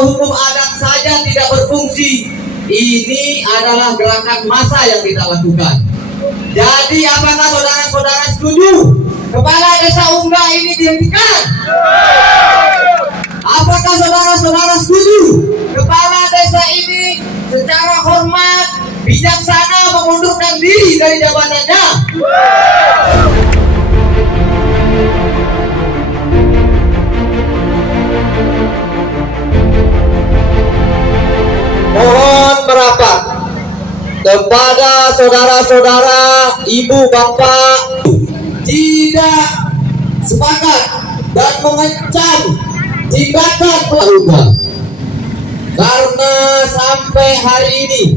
kalau hukum adat saja tidak berfungsi, ini adalah gerakan massa yang kita lakukan. Jadi apakah saudara-saudara setuju kepala desa Unggah ini dihentikan? Apakah saudara-saudara setuju kepala desa ini secara hormat, bijaksana mengundurkan diri dari jabatannya? Mohon merapat kepada saudara-saudara, ibu bapak tidak sepakat dan mengecam tindakan Unggah, karena sampai hari ini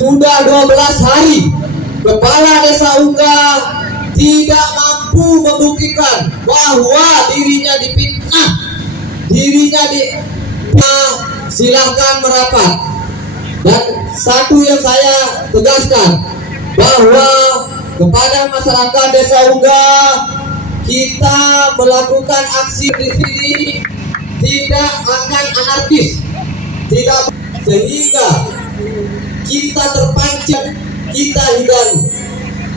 sudah 12 hari kepala desa Unggah tidak mampu membuktikan bahwa dirinya dipitnah, silahkan merapat. Dan satu yang saya tegaskan, bahwa kepada masyarakat desa Unggah, kita melakukan aksi di sini tidak akan anarkis, tidak, sehingga kita terpancing, kita hindari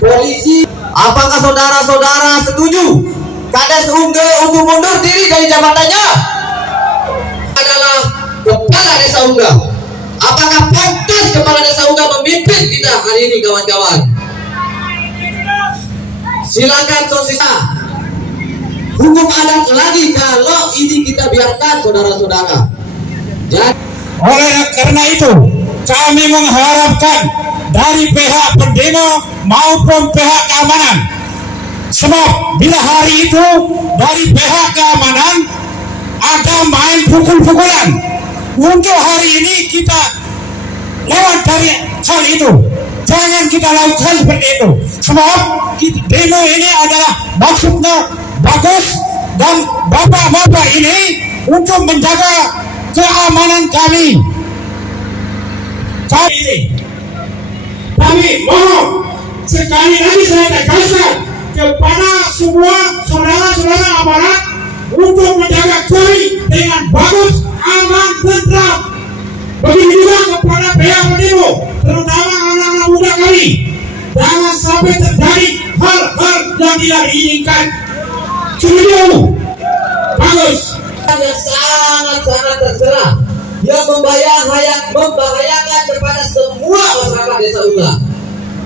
polisi. Apakah saudara-saudara setuju Kades Unggah untuk mundur diri dari jabatannya? Adalah kepala desa Unggah. Apakah pantas kepala desa Unggah memimpin kita hari ini, kawan-kawan? Silakan sosial hukum adat lagi kalau ini kita biarkan, saudara-saudara. Oleh karena itu, kami mengharapkan dari pihak pendemo maupun pihak keamanan, sebab bila hari itu dari pihak keamanan ada main pukul-pukulan, untuk hari ini kita lewat dari hal itu. Jangan kita lakukan seperti itu, sebab demo ini adalah maksudnya bagus, dan bapak-bapak ini untuk menjaga keamanan kami. Kami mohon sekali lagi saya tegaskan kepada semua saudara-saudara aparat untuk menjaga kami dengan bagus, aman, tentram. Begitu juga kepada pihak pendemo, terutama anak-anak muda kami. Jangan sampai terjadi hal-hal yang tidak diinginkan. Setuju? Bagus. Ada sangat-sangat terserah yang membahayakan kepada semua masyarakat desa Unggah.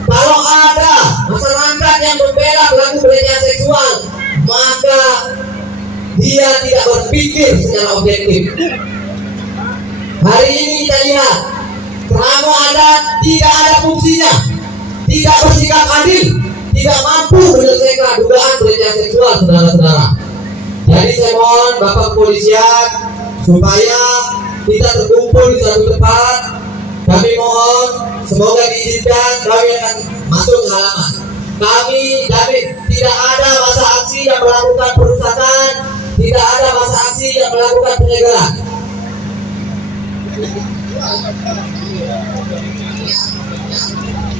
Kalau ada masyarakat yang membela pelaku pelecehan seksual, maka dia tidak berpikir secara objektif. Hari ini kita lihat pramu adat tidak ada fungsinya, tidak bersikap adil, tidak mampu menyelesaikan dugaan pelecehan seksual, saudara-saudara. Jadi saya mohon Bapak Kepolisian supaya kita terkumpul di satu tempat. Kami mohon semoga diizinkan kami akan masuk ke halaman. Kami tidak ada masa aksi yang melakukan perusakan, tidak ada masa aksi yang melakukan penyegelan.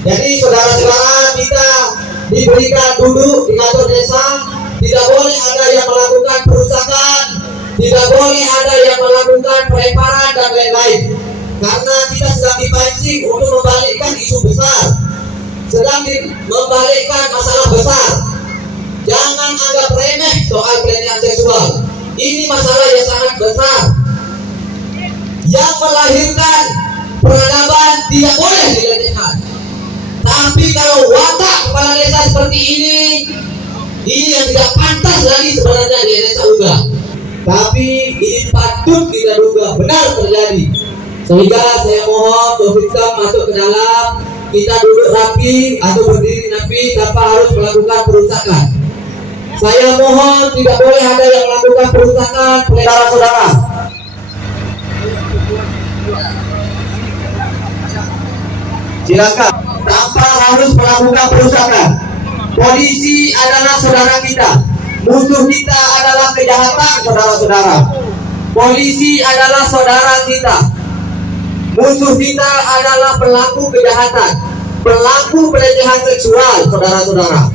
Jadi saudara-saudara, kita diberikan duduk di kantor desa. Tidak boleh ada yang melakukan perusakan, tidak boleh ada yang melakukan pelemparan dan lain-lain. Karena kita sedang dipancing untuk membalikkan isu besar, sedang membalikkan masalah besar. Jangan anggap remeh soal pelecehan seksual. Ini masalah yang sangat besar, yang melahirkan peradaban tidak boleh dilecehkan. Tapi kalau watak kepala desa seperti ini yang tidak pantas lagi sebenarnya di desa Unggah. Tapi ini patut kita duga benar terjadi. Sehingga saya mohon Sosiska masuk ke dalam, kita duduk rapi atau berdiri rapi tanpa harus melakukan perusakan. Saya mohon tidak boleh ada yang melakukan perusakan, saudara-saudara. Silakan tanpa harus melakukan perusakan. Polisi adalah saudara kita, musuh kita adalah kejahatan, saudara-saudara. Polisi adalah saudara kita, musuh kita adalah pelaku kejahatan, pelaku pelecehan seksual, saudara-saudara.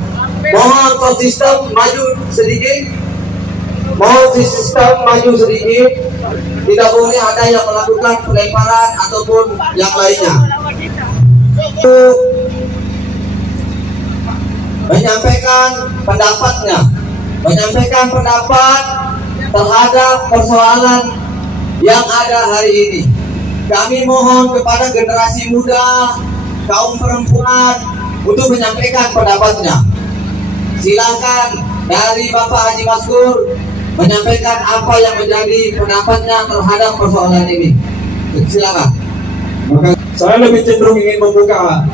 Mohon konsisten maju sedikit. Mohon sistem maju sedikit. Tidak boleh ada yang melakukan pelemparan ataupun yang lainnya. Itu menyampaikan pendapatnya, menyampaikan pendapat terhadap persoalan yang ada hari ini. Kami mohon kepada generasi muda, kaum perempuan untuk menyampaikan pendapatnya. Silakan dari Bapak Haji Maskur menyampaikan apa yang menjadi pendapatnya terhadap persoalan ini. Silakan. Maka saya lebih cenderung ingin membuka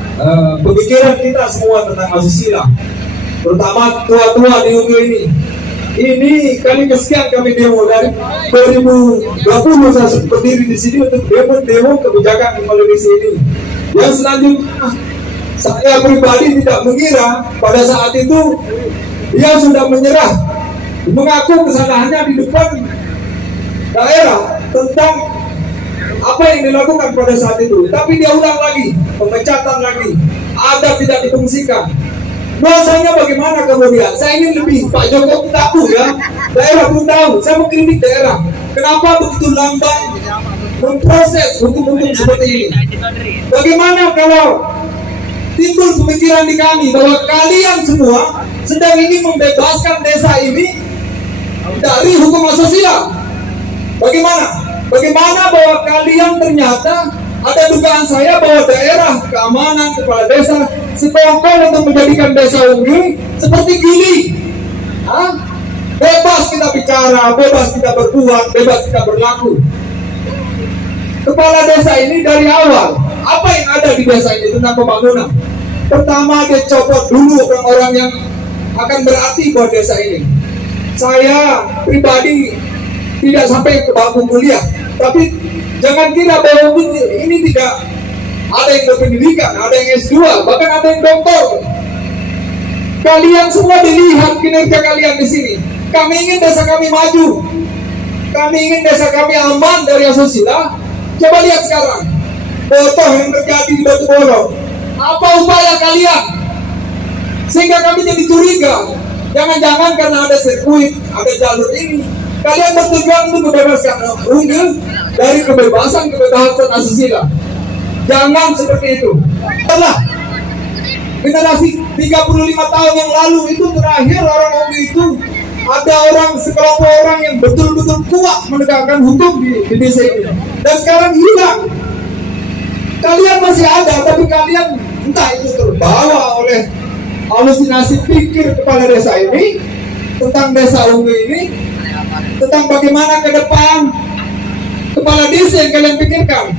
pemikiran kita semua tentang asusila, terutama tua-tua di UGM ini. Ini kali kesekian kami demo dari 2020 saya berdiri di sini untuk demo kebijakan Malaysia ini. Yang selanjutnya saya pribadi tidak mengira pada saat itu dia sudah menyerah, mengaku kesalahannya di depan daerah tentang apa yang dilakukan pada saat itu. Tapi dia ulang lagi, pemecatan lagi, ada tidak difungsikan. Bahasanya bagaimana kemudian? Saya ingin lebih, Pak Jokowi tahu ya, daerah pun tahu. Saya mau kritik daerah. Kenapa begitu lambat memproses hukum-hukum seperti ini? Bagaimana kalau timbul pemikiran di kami bahwa kalian semua sedang ingin membebaskan desa ini dari hukum asusila? Bagaimana? Bagaimana bahwa kalian ternyata ada dugaan saya bahwa daerah keamanan kepala desa sekongkol untuk menjadikan desa unggul seperti gini. Bebas kita bicara, bebas kita berbuat, bebas kita berlaku. Kepala desa ini dari awal, apa yang ada di desa ini tentang pembangunan? Pertama dia copot dulu orang-orang yang akan berarti buat desa ini. Saya pribadi tidak sampai ke bangku kuliah, tapi jangan kira bahwa ini tidak ada yang berpendidikan, ada yang S2, bahkan ada yang doktor. Kalian semua dilihat kinerja kalian di sini. Kami ingin desa kami maju, kami ingin desa kami aman dari asusila. Coba lihat sekarang botoh yang terjadi di Batu Borong. Apa upaya kalian sehingga kami jadi curiga? Jangan-jangan karena ada sirkuit, ada jalur ini, kalian bertujuan untuk membebaskan unggul dari kebebasan asusila. Jangan seperti itu. Setelah generasi 35 tahun yang lalu itu terakhir orang unggul itu ada orang sekelompok orang yang betul-betul kuat menegakkan hukum di desa ini. Dan sekarang hilang. Kalian masih ada, tapi kalian entah itu terbawa oleh halusinasi pikir kepala desa ini tentang desa unggul ini, tentang bagaimana ke depan kepala desa yang kalian pikirkan,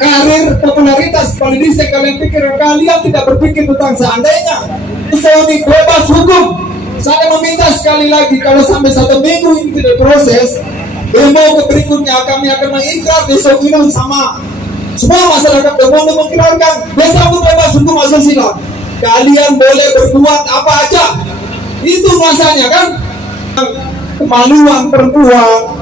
karir popularitas kepala desa yang kalian pikirkan. Kalian tidak berpikir tentang seandainya ini bebas hukum. Saya meminta sekali lagi, kalau sampai 1 minggu ini tidak proses, demo berikutnya kami akan mengikrar desa ini sama semua masyarakat demo mengikrarkan desa bebas hukum asusila. Kalian boleh berbuat apa aja, itu masanya kan. Kemaluan perempuan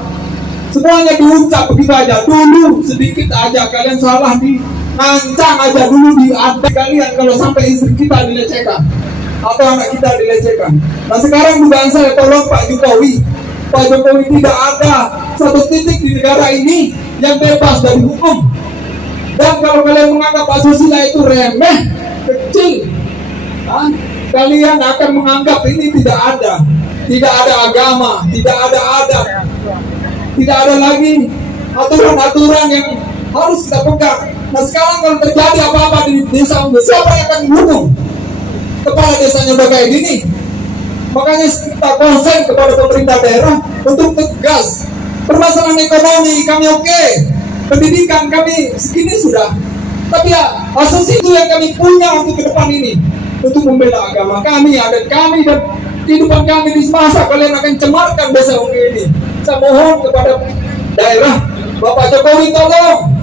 semuanya diucap begitu aja. Dulu sedikit aja kalian salah di ngancam aja dulu di adik kalian kalau sampai istri kita dilecehkan atau anak kita dilecehkan. Nah sekarang dugaan saya, tolong Pak Jokowi tidak ada satu titik di negara ini yang bebas dari hukum. Dan kalau kalian menganggap asusila itu remeh, kecil, kalian akan menganggap ini tidak ada agama, tidak ada adat, tidak ada lagi aturan-aturan yang harus kita pegang. Nah sekarang kalau terjadi apa-apa di desa, siapa yang akan menghukum kepala desanya kayak gini? Makanya kita konsen kepada pemerintah daerah untuk tegas. Permasalahan ekonomi kami oke, pendidikan kami segini sudah, tapi ya asas itu yang kami punya untuk ke depan ini, untuk membela agama kami, adat kami, dan kehidupan kami di masa kalian akan cemarkan desa unggul ini. Saya mohon kepada daerah, Bapak Jokowi tolong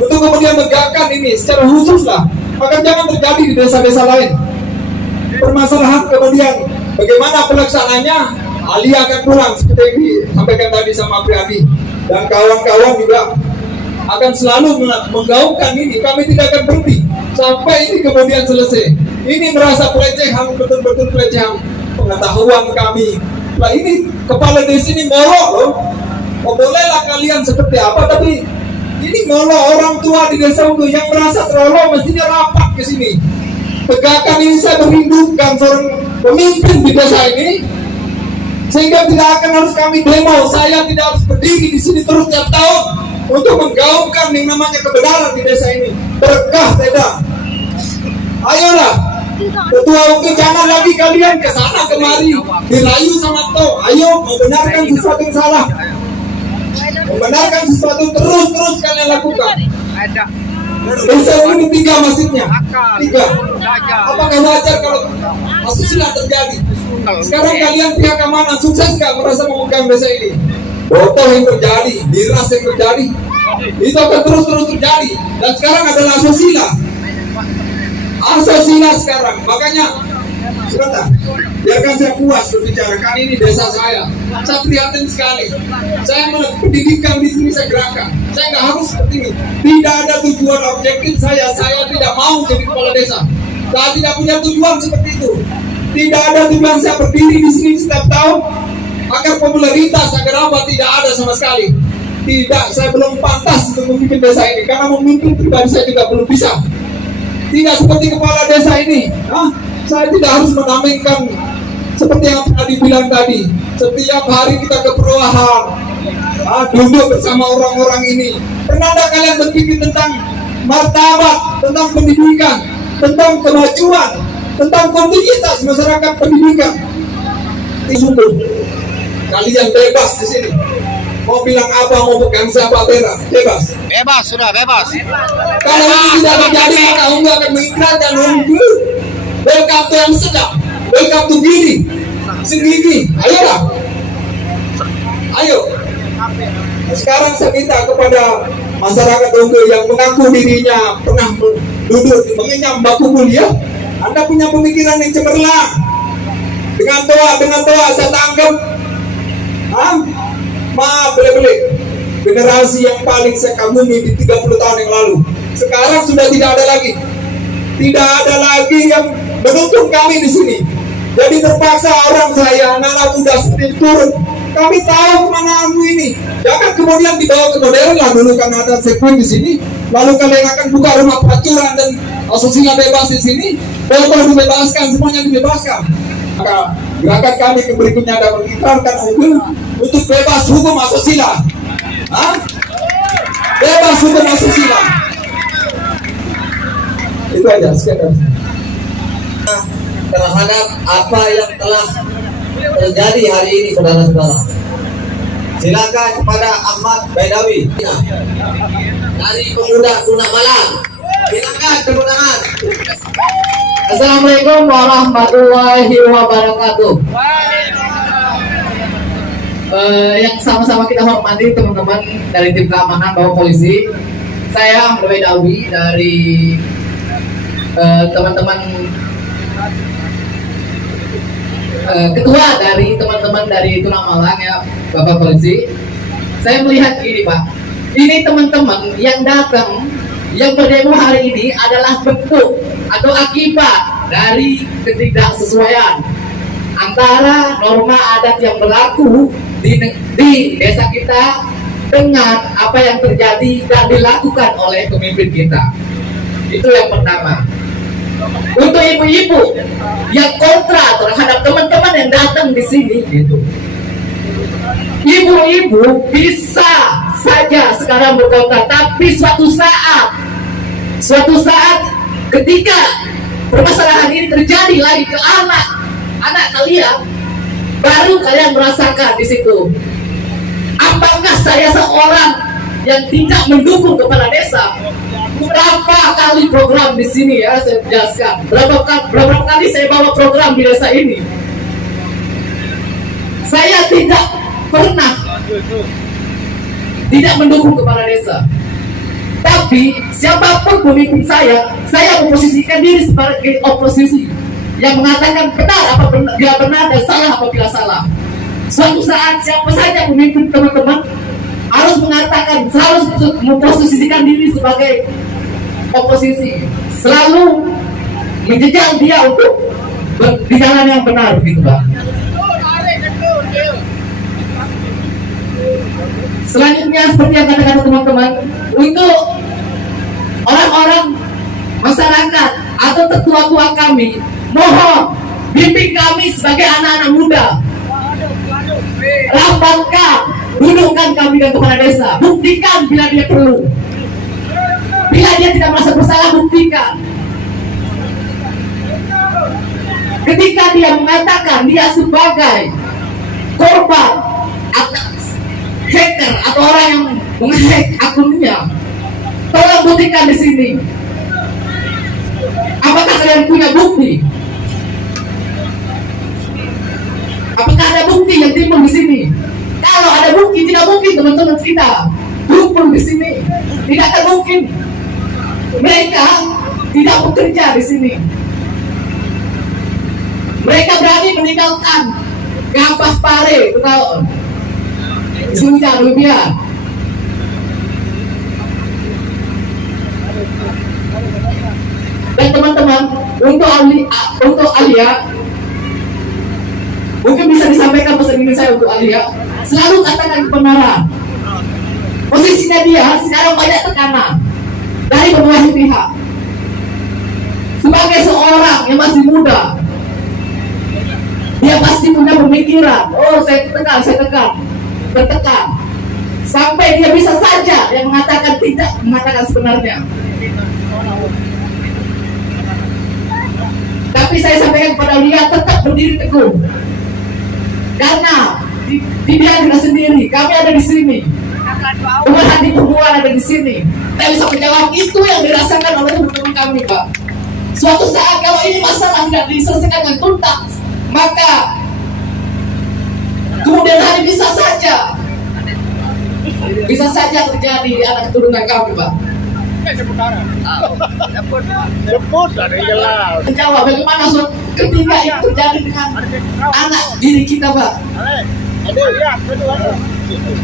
untuk kemudian menegakkan ini secara khusus lah, agar jangan terjadi di desa-desa lain. Permasalahan kemudian bagaimana pelaksananya, Ali akan pulang seperti yang disampaikan tadi sama Priadi, dan kawan-kawan juga akan selalu menggaungkan ini. Kami tidak akan berhenti sampai ini kemudian selesai. Ini merasa pelecehan, betul-betul pelecehan. pengetahuan kami. Lah ini kepala desa ini molok loh. Oh, bolehlah kalian seperti apa, tapi ini molok orang tua di desa Unggul yang merasa terolong mestinya rapat ke sini. Tegakkan ini saya merindukan seorang pemimpin di desa ini, sehingga tidak akan harus kami demo. Saya tidak harus berdiri di sini terus tiap tahun untuk menggaungkan yang namanya kebenaran di desa ini. Berkah tidak? Ayolah, ketua Unggul, jangan lagi kalian ke sana kemari dirayu sama to. Ayo membenarkan sesuatu yang salah, membenarkan sesuatu terus kalian lakukan. Desa ini 3 masjidnya, 3. Apakah wajar kalau asusila terjadi? Sekarang kalian pihak keamanan sukses nggak merasa memegang desa ini? Botoh yang terjadi, miras yang terjadi, itu akan terus terjadi. Dan sekarang adalah asusila sekarang. Makanya sebentar, biarkan saya puas berbicara. Kan ini desa saya prihatin sekali. Saya melihat pendidikan di sini saya gerakan. Saya nggak harus seperti ini. Tidak ada tujuan objektif saya tidak mau jadi kepala desa. Saya tidak punya tujuan seperti itu. Tidak ada tujuan saya berdiri di sini setiap tahun agar popularitas, agar apa, tidak ada sama sekali. Tidak, saya belum pantas untuk memimpin desa ini karena memimpin pribadi saya juga belum bisa. Tidak seperti kepala desa ini. Saya tidak harus menamengkan seperti yang pernah dibilang tadi. Setiap hari kita ke perumahan, duduk bersama orang-orang ini. Pernah tidak kalian berpikir tentang martabat, tentang pendidikan, tentang kemajuan, tentang kontinuitas masyarakat pendidikan? Sungguh, kalian bebas di sini. Mau bilang apa, mau pegang siapa, bebas. Bebas, sudah bebas. Kalau ini tidak terjadi, maka Unggul akan mengikrarkan Unggul welcome to Amsterdam, welcome to Gili, Segigi. Ayolah, ayo. Sekarang saya minta kepada masyarakat Unggul yang mengaku dirinya pernah duduk mengenyam baku kuliah, Anda punya pemikiran yang cemerlang. Dengan toa saya tangkap. Maaf, beli generasi yang paling saya kagumi di 30 tahun yang lalu. Sekarang sudah tidak ada lagi. Tidak ada lagi yang mendukung kami di sini. Jadi terpaksa orang saya, anak-anak muda seperti turun. Kami tahu kemana ini. Jangan kemudian dibawa ke modern lah dulu karena ada segmen di sini. Lalu kalian akan buka rumah pelacuran dan asusila bebas di sini. Kalau dibebaskan, semuanya dibebaskan. Maka gerakan kami ke berikutnya ada mengikrarkan Unggul untuk bebas hukum asusila. Bebas hukum asusila. Itu aja, sekian. Terhadap apa yang telah terjadi hari ini, saudara-saudara. Silakan kepada Ahmad Baidawi dari Pemuda Tuna Malang. Silakan tepuk tangan. Assalamualaikum warahmatullahi wabarakatuh. Yang sama-sama kita hormati teman-teman dari tim keamanan Bapak Polisi. Saya Ahmad Baidawi dari teman-teman ketua dari teman-teman dari Tuna Malang ya Bapak Polisi. Saya melihat ini Pak, ini teman-teman yang datang yang berdemo hari ini adalah bentuk atau akibat dari ketidaksesuaian antara norma adat yang berlaku di desa kita dengan apa yang terjadi dan dilakukan oleh pemimpin kita. Itu yang pertama. Untuk ibu-ibu yang kontra terhadap teman-teman yang datang di sini, gitu. Ibu-ibu bisa saja sekarang berkontra, tapi suatu saat ketika permasalahan ini terjadi lagi ke anak kalian, baru kalian merasakan di situ. Apakah saya seorang yang tidak mendukung kepala desa? Berapa kali program di sini ya saya jelaskan. Berapa kali saya bawa program di desa ini. Saya tidak pernah tidak mendukung kepala desa. Tapi siapapun pemimpin saya memposisikan diri sebagai oposisi yang mengatakan benar apabila benar dan salah apabila salah. Suatu saat siapa saja pemimpin teman-teman harus mengatakan, harus memposisikan diri sebagai oposisi, selalu menjejal dia untuk di jalan yang benar begitu Pak. Selanjutnya seperti yang kata-kata teman-teman, untuk orang-orang masyarakat atau tetua-tua kami, mohon bimbing kami sebagai anak-anak muda, rapatkan, dudukkan kami dan kepala desa, buktikan bila dia perlu, bila dia tidak merasa bersalah, buktikan. Ketika dia mengatakan dia sebagai korban atas hacker atau orang yang menghack akunnya, tolong buktikan di sini. Apakah kalian punya bukti? Apakah ada bukti yang timbul di sini? Kalau ada bukti, tidak mungkin teman-teman kita kumpul di sini. Tidak akan mungkin mereka tidak bekerja di sini. Mereka berani meninggalkan Gambas Pare, atau Sunja Rupiah. Dan teman-teman, untuk Alia, mungkin bisa disampaikan pesan ini saya untuk Alia. Selalu katakan kebenaran. Posisinya dia sekarang banyak tekanan dari berbagai pihak. Sebagai seorang yang masih muda, dia pasti punya pemikiran. Oh, saya bertekan, sampai dia bisa saja yang mengatakan tidak, mengatakan sebenarnya. Tapi saya sampaikan kepada dia, tetap berdiri teguh. Karena dia tidak sendiri, kami ada di sini. Umat hati perempuan ada di sini. Saya bisa menjawab itu yang dirasakan oleh teman-teman kami, Pak. Suatu saat kalau ini masalah tidak diselesaikan dengan tuntas, maka kemudian hari bisa saja terjadi di anak keturunan kami, Pak. Sebut dari jelas. Menjawab bagaimana ketika itu terjadi dengan anak diri kita, Pak.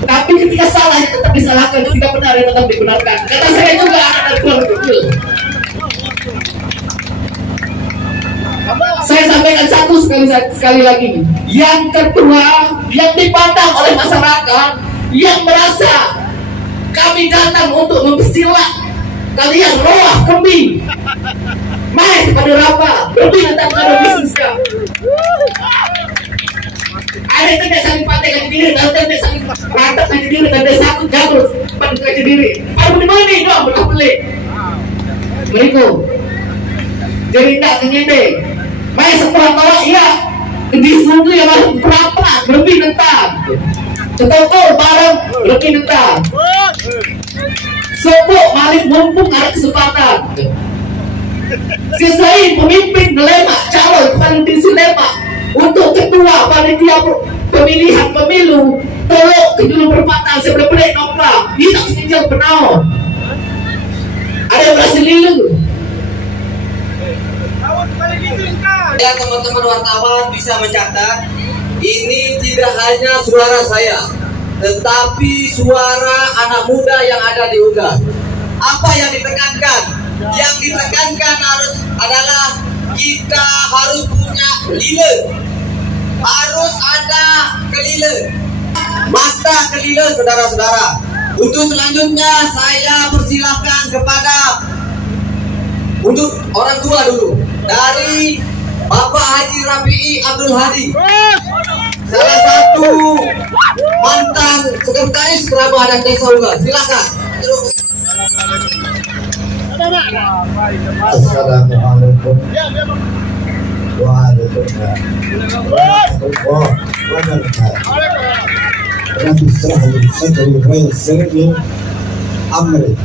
Tapi ketika salah itu tetap disalahkan, ketika benar itu tetap dibenarkan. Karena saya juga anak dari keluarga kecil. Saya sampaikan sekali lagi, yang kedua, yang dipandang oleh masyarakat, yang merasa kami datang untuk mempersilak kalian roh kami main kepada Rapa, lebih tentang ada bisnisnya. Ada tidak saling pantai kaji diri, ada tidak saling pantas kaji diri, ada satu jalur pantas kaji diri. Ada di mana ini dong, belah pelik. Mereka jadi tak ngende. Main sekolah tolak iya, di sungai yang masuk berapa, lebih tentang. Ketoko barang lebih tentang. Sopok maling mumpung ada kesempatan. Sisai pemimpin Lemak, calon paling tinggi Lemak untuk ketua panitia pemilihan pemilu, tolong ke dulu perempatan sebelum break nopla. Dia tak setinjau penau. Ada yang berhasil lilu. Ya, teman-teman wartawan bisa mencatat, ini tidak hanya suara saya, tetapi suara anak muda yang ada di UGA. Apa yang ditekankan? Yang ditekankan adalah kita harus punya lile, harus ada kelile, mata kelile, saudara-saudara. Untuk selanjutnya saya persilahkan kepada untuk orang tua dulu dari Bapak Haji Rafi'i Abdul Hadi, salah satu mantan sekretaris kerabat Desa UGA. Silakan. Assalamualaikum Waalaikumsalam warahmatullahi wabarakatuh. Rabbi shrah li sadri wa yassir li amri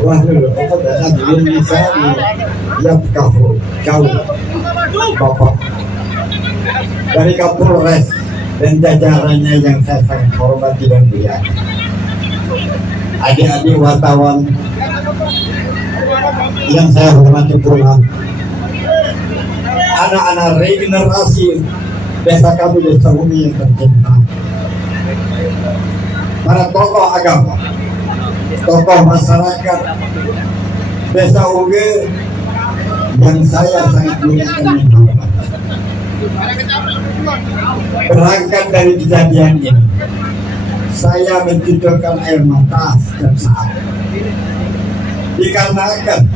wahlul 'uqdatam min lisani yafqahu qawli. Bapak dari Kapolres dan jajarannya yang saya sangat hormati dan muliakan, adik-adik wartawan yang saya hormati pula, anak-anak regenerasi desa kami, Desa Umi yang tercinta, para tokoh agama, tokoh masyarakat Desa Umi yang saya sangat muliakan dan hormati. Berangkat dari kejadian ini, saya mencucurkan air mata setiap saat. Dikarenakan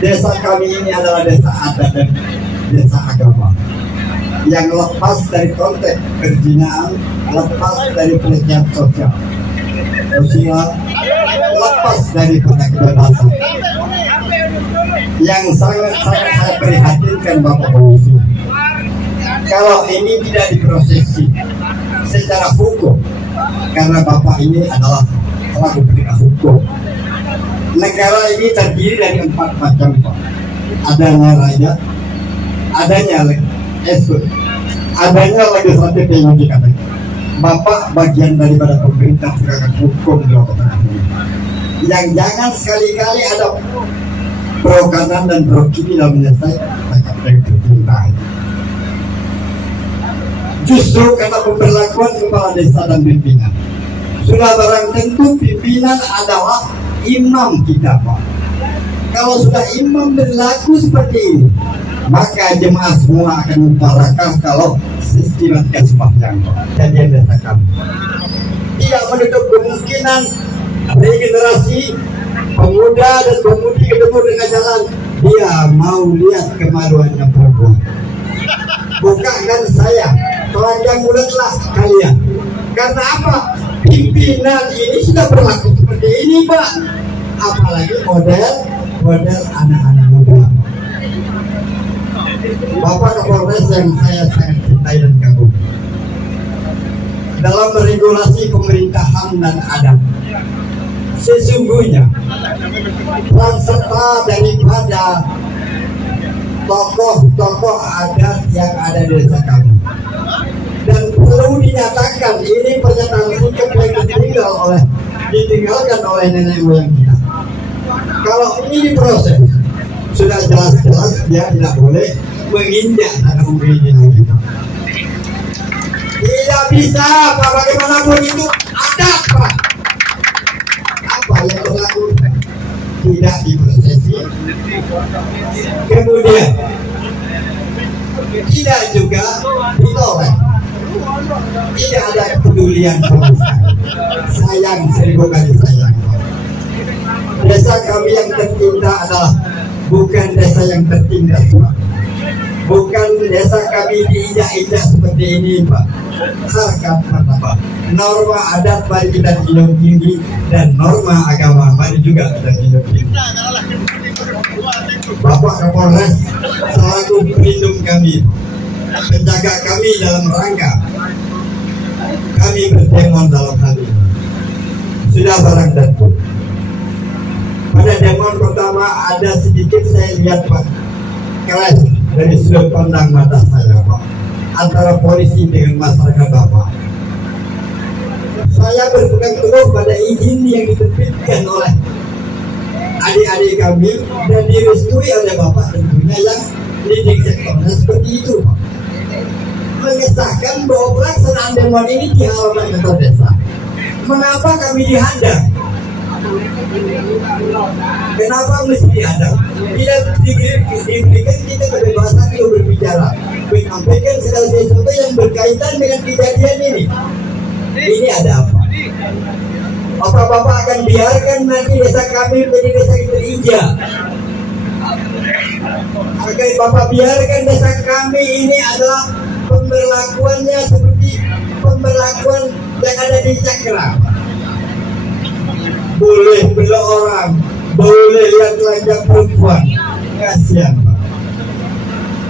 desa kami ini adalah desa adat dan desa agama yang lepas dari konteks perjinaan, lepas dari pelecehan sosial, lepas dari kebebasan. Yang sangat saya prihatinkan Bapak Polisi, kalau ini tidak diprosesi secara hukum, karena Bapak ini adalah selaku penegak hukum. Negara ini terdiri dari 4 macam, Pak. Adanya rakyat, adanya eksekutif, adanya legislatif yang dikatakan. Bapak bagian daripada pemerintah penegakan hukum di Lombok Tengah ini. Yang jangan sekali-kali ada pro kanan dan pro kiri dalam menyelesaikan pemerintahan. Justru karena pemberlakuan kepala desa dan pimpinan, sudah barang tentu pimpinan adalah imam kita, Pak. Kalau sudah imam berlaku seperti ini, maka jemaah semua akan membarakah kalau sistematika sembahyang kejadian desa kami. Tidak menutup kemungkinan regenerasi pemuda dan pemudi ketemu dengan jalan, dia mau lihat kemaluannya perempuan. Bukakan saya, telanjang bulatlah kalian. Karena apa? Pimpinan ini sudah berlaku seperti ini, Pak. Apalagi model anak-anak muda. Bapak Kapolres yang saya sangat cintai dan kagum dalam meregulasi pemerintahan dan adat, sesungguhnya peran serta daripada tokoh-tokoh adat yang ada di desa kami, dan perlu dinyatakan ini pernyataan sikap yang ditinggalkan oleh nenek moyang kita. Kalau ini diproses, sudah jelas-jelas dia tidak boleh menginjak tanah bumi lagi. Tidak bisa, Pak, bagaimanapun itu adat, Pak. Apa yang berlaku tidak diprosesi, kemudian tidak juga ditolak, tidak ada kepedulian sama sekali. Sayang, 1000 kali sayang. Desa kami yang tercinta adalah bukan desa yang tertindas, Pak. Bukan desa kami diinjak-injak seperti ini, Pak. Harkat martabat, norma adat mari kita junjung tinggi, dan norma agama mari juga kita junjung tinggi. Bapak Kapolres selaku pelindung kami, penjaga kami dalam rangka kami berdemon dalam hal ini, sudah barang tentu. Pada demon pertama ada sedikit saya lihat, Pak, kelas dari sudut pandang mata saya, Pak, antara polisi dengan masyarakat, Bapak. Saya berpegang teguh pada izin yang diterbitkan oleh adik-adik kami dan direstui oleh Bapak tentunya yang leading sektornya seperti itu, Pak. Mengesahkan bahwa pelaksanaan demon ini di halaman kantor desa. Mengapa kami dihadang? Kenapa mesti dihadang? Tidak diberikan kita kebebasan untuk berbicara, menyampaikan segala sesuatu yang berkaitan dengan kejadian ini. Ini ada apa? Apa Bapak akan biarkan nanti desa kami menjadi desa yang terinjak? Akan Bapak biarkan desa kami ini adalah pemberlakuannya seperti pemberlakuan yang ada di Cakra? Boleh belok orang, boleh lihat telanjang perempuan, kasihan, Pak.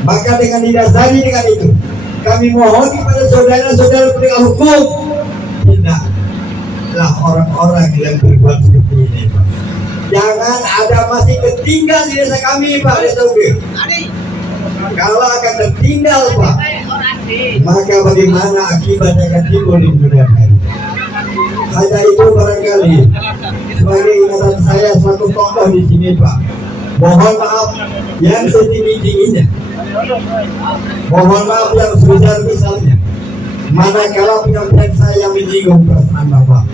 Maka dengan didasari dengan itu, kami mohon kepada saudara-saudara penegak hukum, tidaklah orang-orang yang berbuat seperti ini, Pak. Jangan ada masih tertinggal di desa kami, Pak, desa Uge. Kalau akan tertinggal, Pak, maka bagaimana akibatnya akan timbul di kemudian hari. Hanya itu barangkali sebagai ingatan saya selaku tokoh di sini, Pak. Mohon maaf yang setinggi-tingginya. Mohon maaf yang sebesar-besarnya. Manakala penyampaian saya menyinggung perasaan Bapak.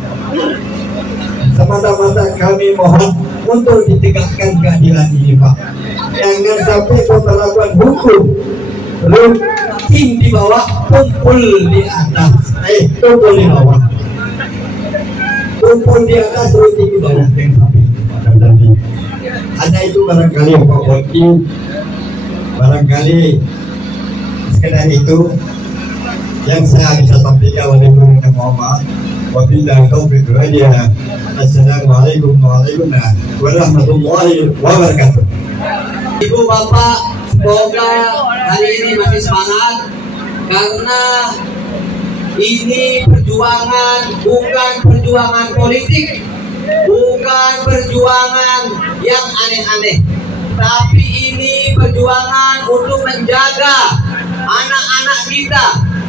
Semata-mata kami mohon untuk ditegakkan keadilan ini, Pak. Jangan sampai pemberlakuan hukum Lu tim di bawah, kumpul di atas. Kumpul di bawah. Kumpul di atas, lu tim di bawah. Hanya itu barangkali Pak Boti, barangkali sekedar itu yang saya bisa sampaikan. Waalaikumsalam wabillahi taufiq wal hidayah. Assalamualaikum warahmatullahi wabarakatuh. Ibu bapak, semoga hari ini masih semangat, karena ini perjuangan bukan perjuangan politik, bukan perjuangan yang aneh-aneh, tapi ini perjuangan untuk menjaga anak-anak kita,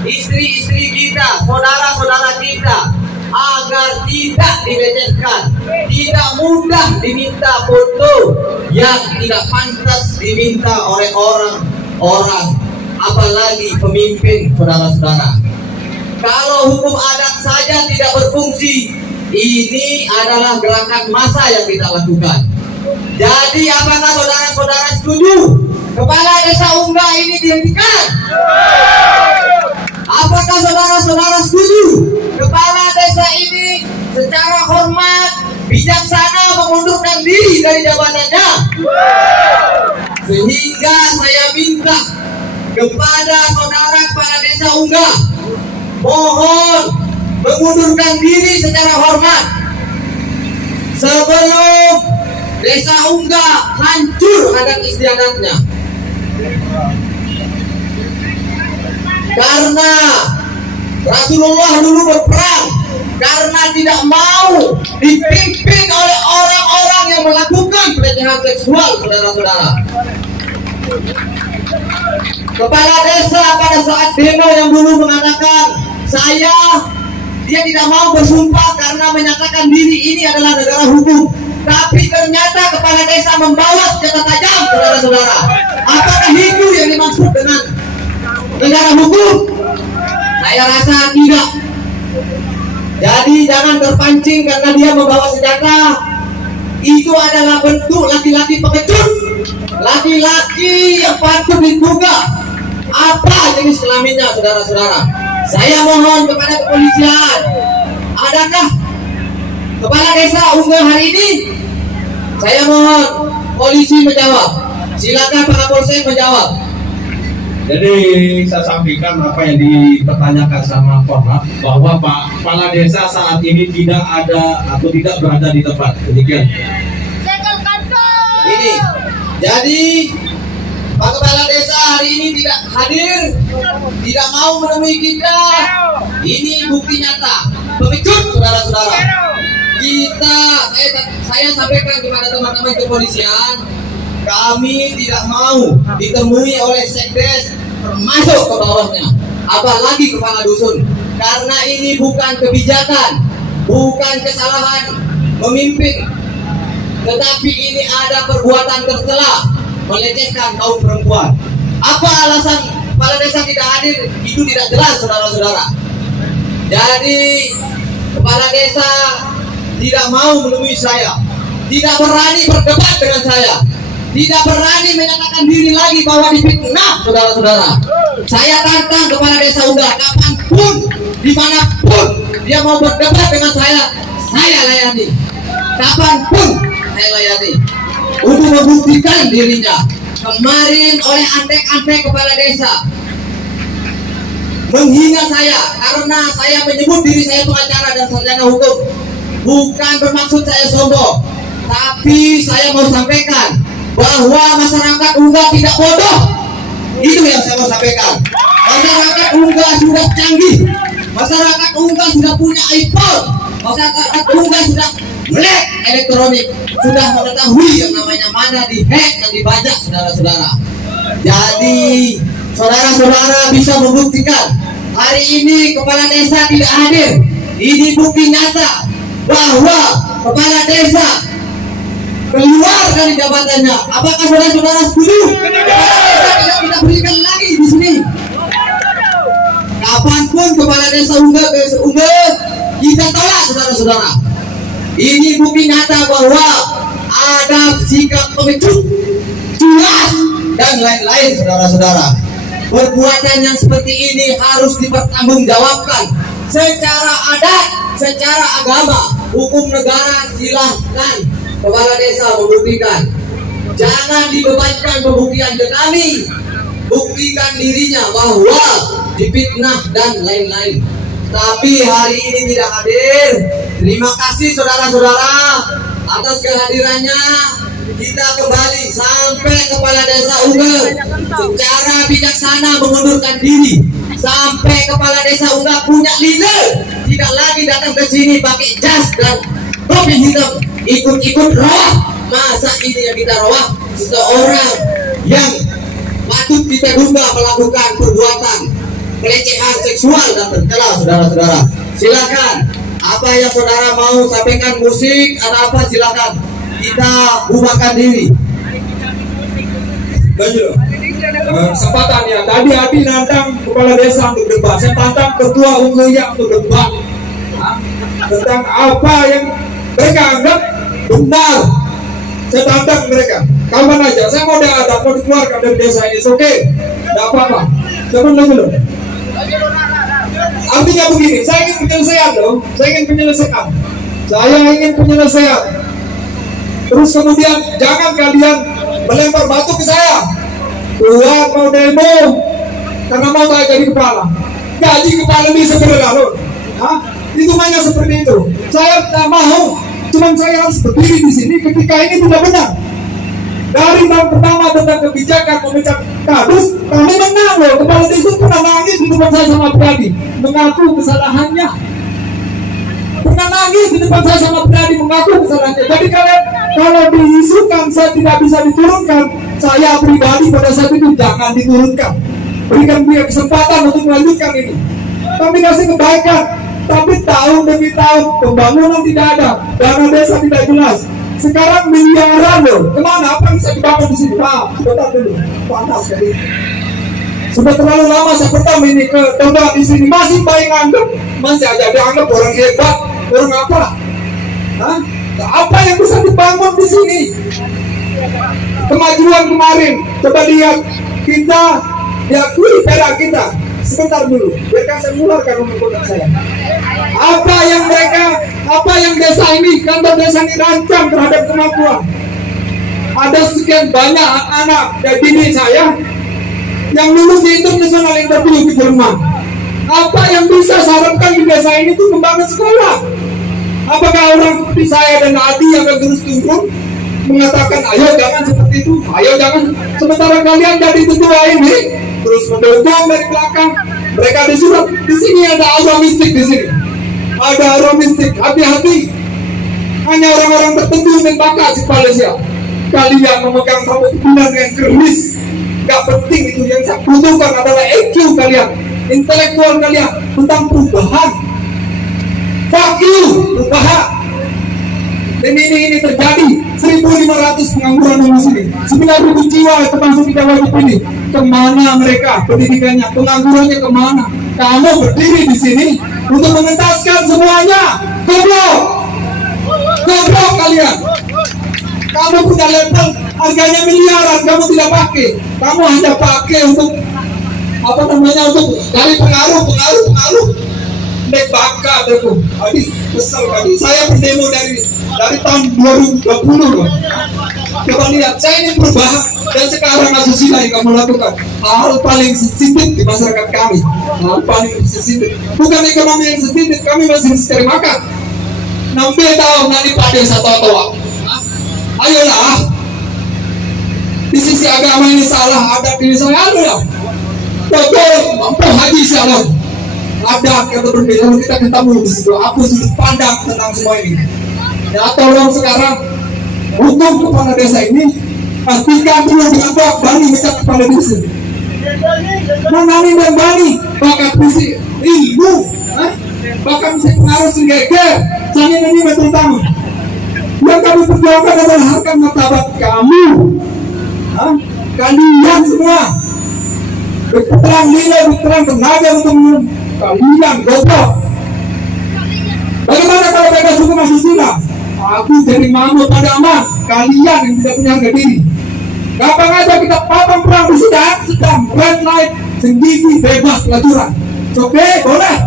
istri-istri kita, saudara-saudara kita, agar tidak dilecehkan, tidak mudah diminta foto yang tidak pantas diminta oleh orang-orang, apalagi pemimpin, saudara-saudara. Kalau hukum adat saja tidak berfungsi, ini adalah gerakan massa yang kita lakukan. Jadi apakah saudara-saudara setuju Kepala Desa Unggah ini dihentikan? Apakah saudara-saudara setuju Kepala Desa ini secara hormat, bijaksana mengundurkan diri dari jabatannya? Sehingga saya minta kepada saudara Kepala Desa Unggah, mohon mengundurkan diri secara hormat sebelum Desa Unggah hancur adat istiadatnya. Karena Rasulullah dulu berperang karena tidak mau dipimpin oleh orang-orang yang melakukan pelecehan seksual, saudara-saudara. Kepala desa pada saat demo yang dulu mengatakan dia tidak mau bersumpah karena menyatakan diri ini adalah negara hukum. Tapi ternyata kepala desa membawa senjata tajam, saudara-saudara. Apakah itu yang dimaksud dengan negara hukum? Saya rasa tidak. Jadi jangan terpancing karena dia membawa senjata. Itu adalah bentuk laki-laki pengecut, laki-laki yang patut diduga apa jenis kelaminnya, saudara-saudara. Saya mohon kepada kepolisian, adakah Kepala Desa Unggah hari ini? Saya mohon polisi menjawab. Silakan Pak Kapolsek menjawab. Jadi saya sampaikan apa yang dipertanyakan sama Komnas, bahwa Pak Kepala Desa saat ini tidak ada atau tidak berada di tempat. Demikian. Ini. Jadi Pak Kepala Desa hari ini tidak hadir, tidak mau menemui kita. Ini bukti nyata, pengecut, saudara-saudara. Saya sampaikan kepada teman-teman kepolisian, kami tidak mau ditemui oleh sekdes termasuk ke bawahnya, apalagi kepala dusun, karena ini bukan kebijakan, bukan kesalahan memimpin, tetapi ini ada perbuatan tercela melecehkan kaum perempuan. Apa alasan kepala desa tidak hadir? Itu tidak jelas, saudara-saudara. Jadi kepala desa tidak mau menemui saya, tidak berani berdebat dengan saya, tidak berani menyatakan diri lagi bahwa difitnah, saudara-saudara. Saya tantang Kepala Desa Unggah, kapanpun, dimanapun dia mau berdebat dengan saya layani. Kapanpun saya layani untuk membuktikan dirinya. Kemarin oleh antek-antek kepala desa menghina saya karena saya menyebut diri saya pengacara dan sarjana hukum. Bukan bermaksud saya sombong, tapi saya mau sampaikan bahwa masyarakat Unggah tidak bodoh. Itu yang saya mau sampaikan. Masyarakat Unggah sudah canggih, masyarakat Unggah sudah punya iPhone, masyarakat Unggah sudah melek elektronik, sudah mengetahui yang namanya mana dihack dan dibajak, saudara-saudara. Jadi saudara-saudara bisa membuktikan hari ini kepala desa tidak hadir. Ini bukti nyata bahwa kepala desa keluar dari jabatannya. Apakah saudara-saudara setuju? Kepala desa tidak kita berikan lagi di sini. Kapanpun kepala desa Unggah kita tolak, saudara-saudara. Ini bukti nyata bahwa ada sikap pengecut, culas dan lain-lain, saudara-saudara. perbuatan yang seperti ini harus dipertanggungjawabkan secara adat, secara agama, hukum negara. Silahkan kepala desa membuktikan. Jangan dibebankan pembuktian ke kami. Buktikan dirinya bahwa difitnah dan lain-lain. Tapi hari ini tidak hadir. Terima kasih saudara-saudara atas kehadirannya. Kita kembali sampai kepala desa Unggah secara bijaksana mengundurkan diri. Sampai kepala desa Unggah punya leader, tidak lagi datang ke sini pakai jas dan topi hitam ikut-ikut roh. Masa ini yang kita roh seseorang yang patut kita duga melakukan perbuatan pelecehan seksual dan tercela. Saudara-saudara, silakan apa yang saudara mau sampaikan, musik atau apa, silakan. Kita bubarkan diri. Lanjut. Kesempatan ya. Tadi Adi nantang kepala desa untuk debat. Saya tantang ketua Unggah untuk debat. Tentang apa yang mereka anggap benar. Saya tantang mereka. Kapan aja. Saya mau dikeluarkan dari desa ini. Oke. Tidak apa-apa. Siapa dulu? Artinya begini. Saya ingin penyelesaian loh. Saya ingin penyelesaian. Terus kemudian jangan kalian melempar batu ke saya. Tuhan mau demo karena mau saya jadi kepala. Gaji kepala ini sebenarnya loh. Itu hanya seperti itu. Saya tak mau. Cuman saya harus berdiri di sini ketika ini tidak benar. Dari tahun pertama tentang kebijakan memecah kardus, kami menang loh. Kepala desa pernah nangis di depan saya sama Pradi, mengaku kesalahannya. Pernah nangis di depan saya sama Pradi, mengaku kesalahannya. Jadi kalian kalau diisukan saya tidak bisa diturunkan, saya pribadi pada saat itu jangan diturunkan. Berikan dia kesempatan untuk melanjutkan ini. Kami kasih kebaikan, tapi tahun demi tahun pembangunan tidak ada, dana desa tidak jelas. Sekarang miliaran loh, kemana? Apa yang bisa dibangun di sini? Pak, sebentar dulu, panas kali. Sudah terlalu lama saya pertama ini ke tempat di sini, masih baik nganggep, masih aja dianggap orang hebat, orang apa? Apa yang bisa dibangun di sini? Kemajuan kemarin, coba lihat, kita diakui perak kita. Sebentar dulu, biarkan saya mengeluarkan undang-undang saya. Apa yang desa ini, kantor desa ini rancang terhadap kemampuan. Ada sekian banyak anak dan bini saya yang lulus di internasional interview di Jerman. Apa yang bisa saya harapkan di desa ini itu membangun sekolah? Apakah orang seperti saya dan Adi yang akan terus turun mengatakan ayo jangan seperti itu, ayo jangan, sementara kalian dari ketua ini terus mendukung dari belakang. Mereka disuruh di sini ada aura mistik di sini. Ada aura mistik, hati-hati. Hanya orang-orang tertentu yang bakat si Malaysia. Kalian memegang rambut kebunan yang keris. Gak penting itu, yang saya butuhkan adalah EQ kalian, intelektual kalian tentang perubahan. Fuck you, perubahan. Dan ini terjadi 1.500 pengangguran di sini, 9.000 jiwa termasuk di wajib ini. Kemana mereka pendidikannya, penganggurannya kemana? Kamu berdiri di sini untuk mengentaskan semuanya. Goblok kalian. Kamu punya level harganya miliaran, kamu tidak pakai. Kamu hanya pakai untuk untuk dari pengaruh. Nek baka aku. Adi, kesel kali. Saya berdemo dari tahun 2020 loh. Coba lihat, saya ingin perubahan. Dan sekarang asusila yang kamu lakukan hal paling sensitif di masyarakat kami. Hal paling sensitif. Bukan ekonomi yang sensitif, kami masih mencari makan. 6 tahun nanti pada satu toa. Ayolah. Di sisi agama ini salah, ada ini salah, ayolah. Betul, mampu haji salah. Ada kata berbeda, kita ketemu di situ. Aku sudut pandang tentang semua ini. Ya tolong sekarang hukum kepala desa ini pastikan dulu dengan Pak Bani mecat kepala desa. Nangani dan Bani bakat visi ilmu, bahkan bisa pengaruh segeger. Saya ini terutama yang kami perjuangkan adalah harga martabat kamu, kalian semua. Berperang nilai, berperang tenaga untuk kalian goblok. Bagaimana kalau mereka suku masih sila? Aku jadi mamut pada aman. Kalian yang tidak punya harga diri. Gampang aja kita papan perang di sedang red light sendiri bebas pelacuran. Oke, boleh.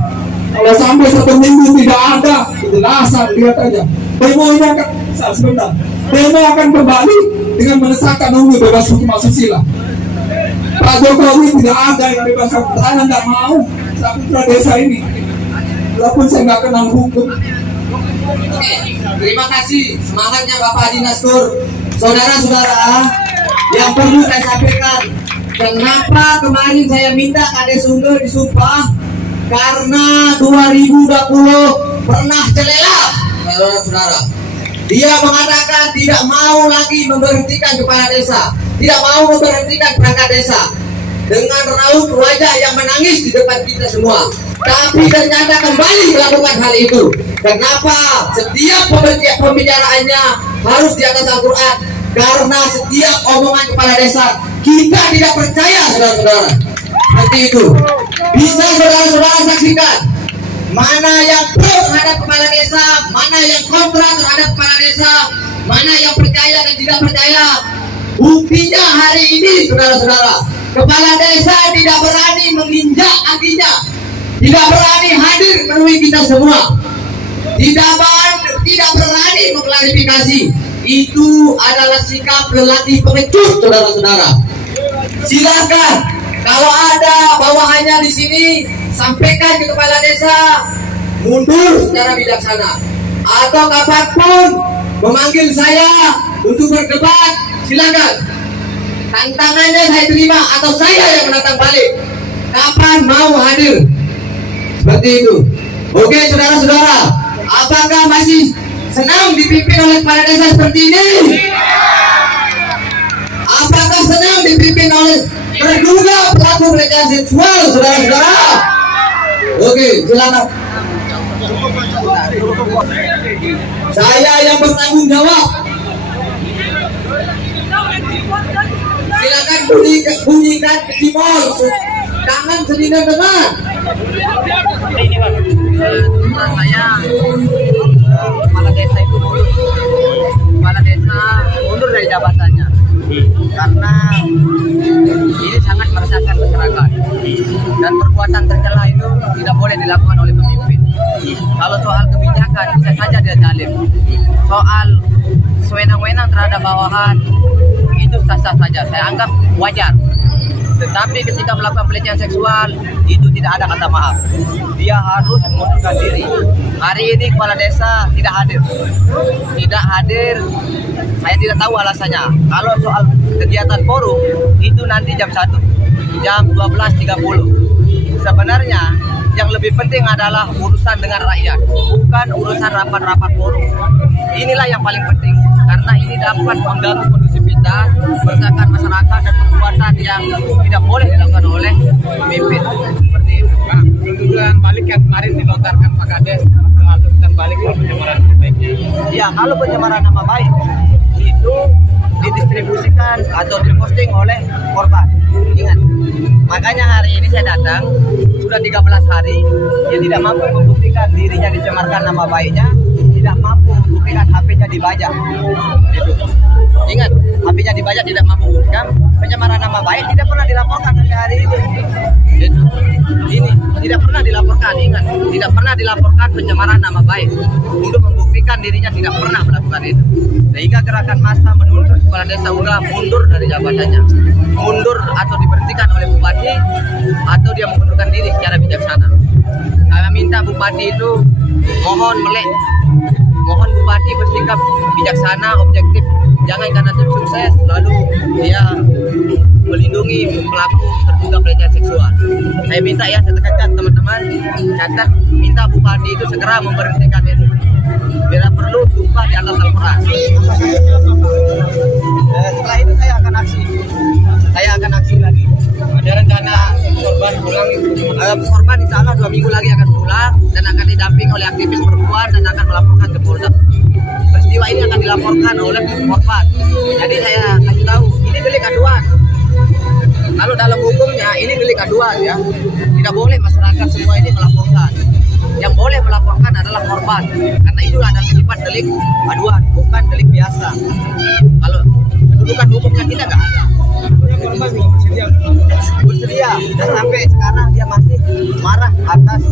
Kalau sampai 1 minggu tidak ada kejelasan, lihat aja. Demonya akan sebentar. Demo akan kembali dengan mengesahkan UU bebas hukum asusila. Pak Jokowi tidak ada yang bebas hukum. Saya nggak mau Putra Desa ini. Walaupun saya nggak kenal hukum. Oke, terima kasih semangatnya Bapak Haji Naskur. Saudara-saudara, yang perlu saya sampaikan, kenapa kemarin saya minta Kades Sungguh disumpah? Karena 2020 pernah celela, saudara-saudara. Dia mengatakan tidak mau lagi memberhentikan kepala desa, tidak mau memberhentikan perangkat desa, dengan raut wajah yang menangis di depan kita semua. Tapi ternyata kembali melakukan hal itu. Kenapa? Setiap pembicaraannya harus di atas Al-Quran. Karena setiap omongan kepala desa kita tidak percaya, saudara-saudara. Seperti itu. Bisa saudara-saudara saksikan mana yang pro terhadap kepala desa, mana yang kontra terhadap kepala desa, mana yang percaya dan tidak percaya. Buktinya hari ini, saudara-saudara, kepala desa tidak berani menginjak kakinya, tidak berani hadir menemui kita semua, tidak berani mengklarifikasi. Itu adalah sikap lelaki pengecut, saudara-saudara. Silakan kalau ada bawahannya di sini, sampaikan ke kepala desa mundur secara bijaksana, atau kapanpun memanggil saya untuk berdebat, silakan. Tantangannya saya terima atau saya yang menantang balik. Kapan mau hadir? Seperti itu. Oke, saudara-saudara, apakah masih senang dipimpin oleh kepala desa seperti ini? Apakah senang dipimpin oleh terduga pelaku pelecehan seksual, saudara-saudara? Oke, silakan. Saya yang bertanggung jawab. Silakan bunyikan jempol, tangan senina dengar. Saya kepala desa itu mundur. Kepala desa mundur dari jabatannya karena ini sangat meresahkan masyarakat, dan perbuatan tercela itu tidak boleh dilakukan oleh pemimpin. Kalau soal kebijakan bisa saja dia zalim, soal sewenang-wenang terhadap bawahan itu sah-sah saja, saya anggap wajar. Tetapi ketika melakukan pelecehan seksual itu tidak ada kata maaf. Dia harus mengundurkan diri. Hari ini kepala desa tidak hadir. Tidak hadir, saya tidak tahu alasannya. Kalau soal kegiatan forum itu nanti jam 1, jam 12.30. Sebenarnya yang lebih penting adalah urusan dengan rakyat, bukan urusan rapat-rapat forum. Inilah yang paling penting, karena ini dapat mengganggu kondusivitas, meresahkan masyarakat, dan perbuatan yang tidak boleh dilakukan oleh pemimpin. Seperti itu. Nah, tuntutan balik yang kemarin dilontarkan Pak Kades, tuntutan balik kalau pencemaran nama baiknya. Ya, kalau pencemaran nama baik itu didistribusikan atau diposting oleh korban. Ingat, makanya hari ini saya datang, sudah 13 hari, dia tidak mampu membuktikan dirinya dicemarkan nama baiknya, tidak mampu membuktikan HP-nya dibajak. Itu. Ingat, HP-nya dibajak, tidak mampu membuktikan pencemaran nama baik, tidak pernah dilaporkan sampai hari ini. Itu. Ini tidak pernah dilaporkan, ingat, tidak pernah dilaporkan pencemaran nama baik. Untuk membuktikan dirinya tidak pernah melakukan itu. Sehingga gerakan massa menuntut kepala desa Uga mundur dari jabatannya, mundur atau diberhentikan oleh bupati, atau dia mengundurkan diri secara bijaksana. Saya minta bupati itu mohon melek, mohon bupati bersikap bijaksana, objektif. Jangan karena tim sukses lalu dia melindungi pelaku terduga pelecehan seksual. Saya minta ya, saya tekankan teman-teman, catat, minta bupati itu segera memberhentikan itu. Bila perlu sumpah di atas Al-Quran. Setelah itu saya akan aksi. Saya akan aksi lagi. Ada rencana korban pulang? Korban insya Allah 2 minggu lagi akan pulang dan akan didamping oleh aktivis perempuan dan akan melaporkan ke Polda. Peristiwa ini akan dilaporkan oleh korban. Jadi saya kasih tahu, ini delik aduan. Kalau dalam hukumnya ini delik aduan ya. Tidak boleh masyarakat semua ini melaporkan. Yang boleh melaporkan adalah korban, karena itu adalah sifat delik aduan, bukan delik biasa. Kalau kedudukan hukumnya kita nggak ada. Korban juga bersedia Iya, dan sampai sekarang dia masih marah atas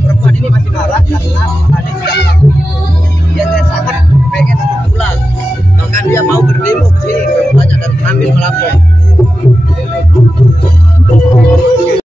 perempuan ini, masih marah karena ada sikap laku itu. Dia sangat pengen untuk pulang, bahkan dia mau berdemo ke sini perempuannya dan sambil melapor.